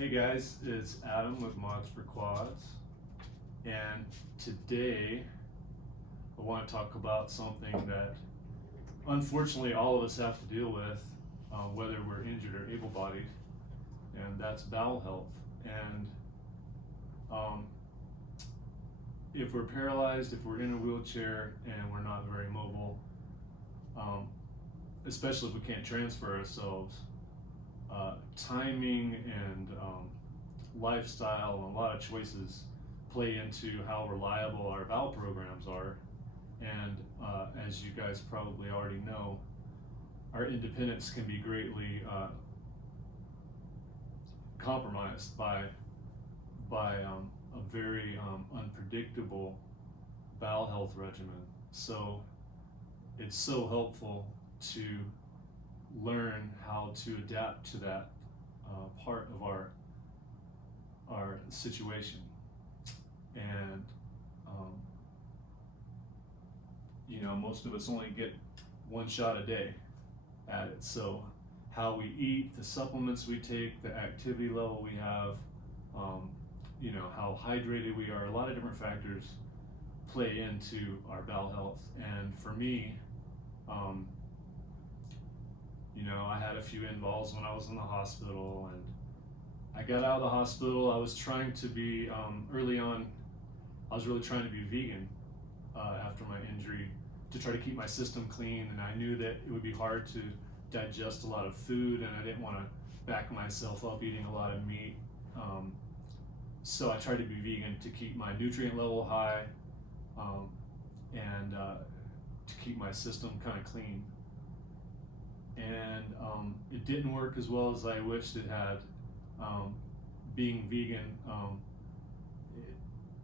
Hey guys, it's Adam with Mods4Quads, and today I want to talk about something that unfortunately all of us have to deal with, whether we're injured or able-bodied, and that's bowel health. And if we're paralyzed, if we're in a wheelchair and we're not very mobile, especially if we can't transfer ourselves, timing and lifestyle and a lot of choices play into how reliable our bowel programs are. And as you guys probably already know, our independence can be greatly compromised by a very unpredictable bowel health regimen. So it's so helpful to learn how to adapt to that part of our situation. And most of us only get one shot a day at it. So how we eat, the supplements we take, the activity level we have, how hydrated we are, a lot of different factors play into our bowel health. And for me, I had a few involves when I was in the hospital, and I got out of the hospital. I was trying to be, early on, I was really trying to be vegan after my injury to try to keep my system clean, and I knew that it would be hard to digest a lot of food, and I didn't want to back myself up eating a lot of meat. So I tried to be vegan to keep my nutrient level high and to keep my system kind of clean. And it didn't work as well as I wished it had. Being vegan,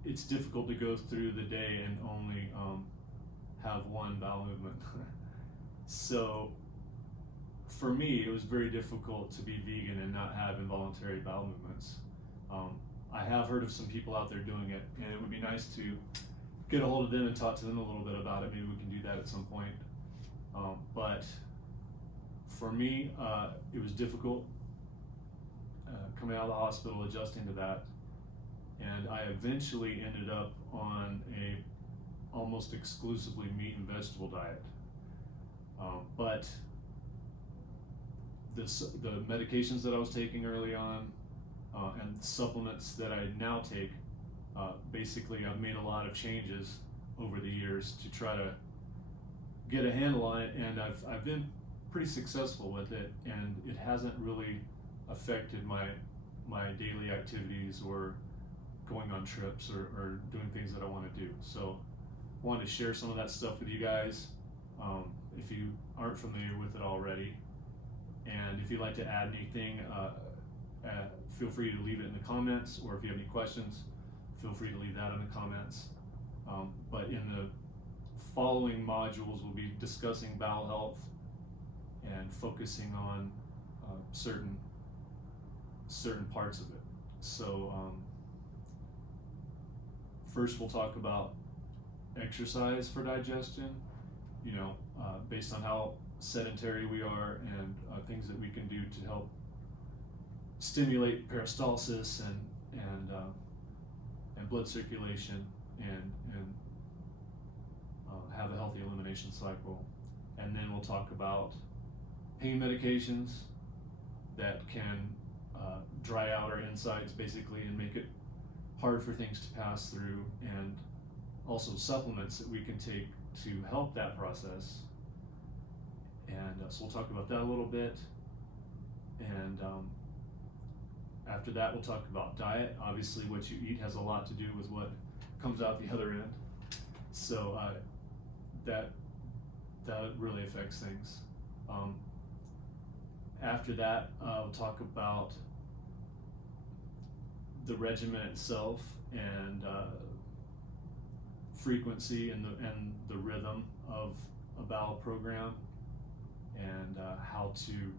it's difficult to go through the day and only have one bowel movement. So for me, it was very difficult to be vegan and not have involuntary bowel movements. I have heard of some people out there doing it, and it would be nice to get a hold of them and talk to them a little bit about it. Maybe we can do that at some point. But for me, it was difficult coming out of the hospital, adjusting to that, and I eventually ended up on a almost exclusively meat and vegetable diet. But the medications that I was taking early on and supplements that I now take, basically I've made a lot of changes over the years to try to get a handle on it, and I've been pretty successful with it, and it hasn't really affected my daily activities or going on trips or doing things that I want to do. So I wanted to share some of that stuff with you guys if you aren't familiar with it already. And if you'd like to add anything, feel free to leave it in the comments, or if you have any questions, feel free to leave that in the comments. But in the following modules, we'll be discussing bowel health and focusing on certain parts of it. So first we'll talk about exercise for digestion, based on how sedentary we are, and things that we can do to help stimulate peristalsis and blood circulation and have a healthy elimination cycle. And then we'll talk about pain medications that can dry out our insides basically and make it hard for things to pass through, and also supplements that we can take to help that process. And so we'll talk about that a little bit. And after that, we'll talk about diet. Obviously, what you eat has a lot to do with what comes out the other end. So that really affects things. After that, we'll talk about the regimen itself, and frequency and the rhythm of a bowel program, and how to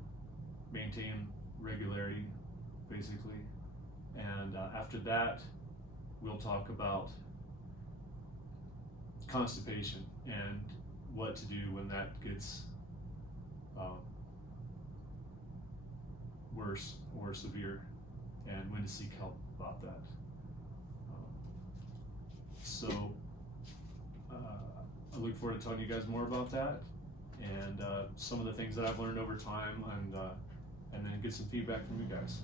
maintain regularity, basically. And after that, we'll talk about constipation and what to do when that gets worse or severe. and when to seek help about that. So I look forward to telling you guys more about that, and some of the things that I've learned over time, and then get some feedback from you guys.